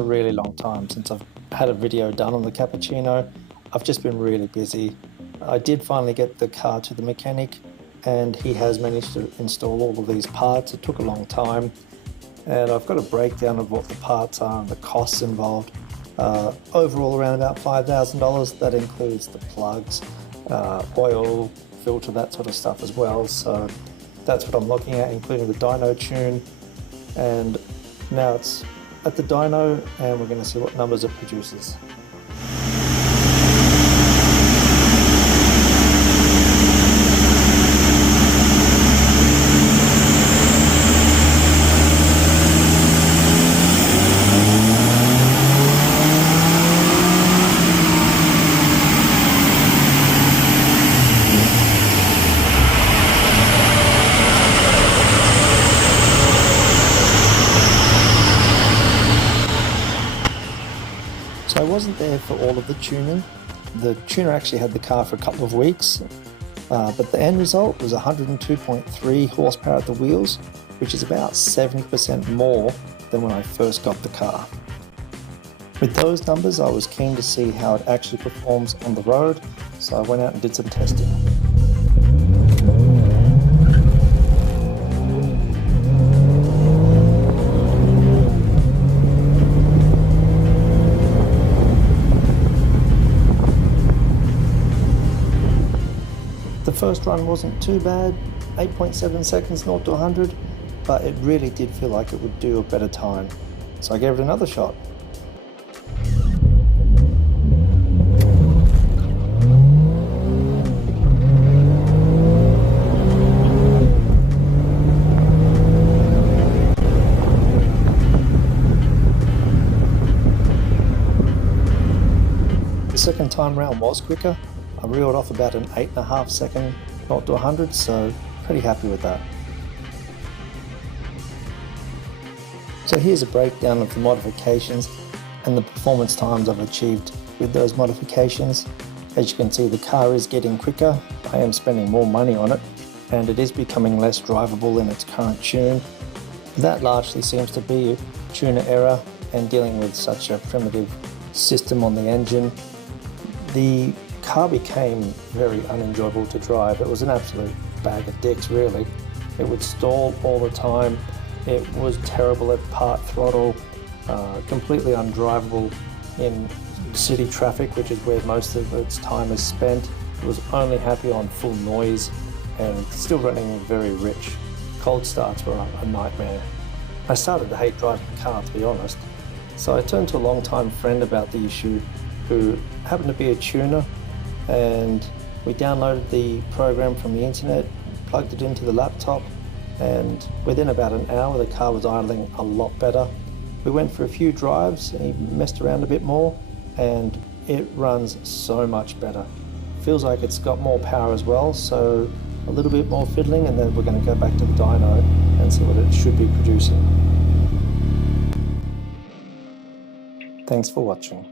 a really long time since I've had a video done on the Cappuccino. I've just been really busy. I did finally get the car to the mechanic and he has managed to install all of these parts. It took a long time and I've got a breakdown of what the parts are and the costs involved. Overall around about $5,000. That includes the plugs, oil, filter, that sort of stuff as well. So that's what I'm looking at, including the dyno tune. And now it's at the dyno and we're going to see what numbers it produces. So I wasn't there for all of the tuning. The tuner actually had the car for a couple of weeks, but the end result was 102.3 horsepower at the wheels, which is about 70% more than when I first got the car. With those numbers, I was keen to see how it actually performs on the road, so I went out and did some testing. The first run wasn't too bad, 8.7 seconds 0 to 100, but it really did feel like it would do a better time. So I gave it another shot. The second time round was quicker. I reeled off about an 8.5 second 0 to 100, so pretty happy with that. So here's a breakdown of the modifications and the performance times I've achieved with those modifications. As you can see, the car is getting quicker. I am spending more money on it and it is becoming less drivable in its current tune. That largely seems to be a tuner error and dealing with such a primitive system on the engine. The car became very unenjoyable to drive. It was an absolute bag of dicks, really. It would stall all the time. It was terrible at part throttle, completely undrivable in city traffic, which is where most of its time is spent. It was only happy on full noise and still running very rich. Cold starts were a nightmare. I started to hate driving the car, to be honest. So I turned to a long-time friend about the issue, who happened to be a tuner, and we downloaded the program from the internet, plugged it into the laptop, and within about an hour the car was idling a lot better. We went for a few drives and he messed around a bit more and it runs so much better. Feels like it's got more power as well, so a little bit more fiddling and then we're going to go back to the dyno and see what it should be producing. Thanks for watching.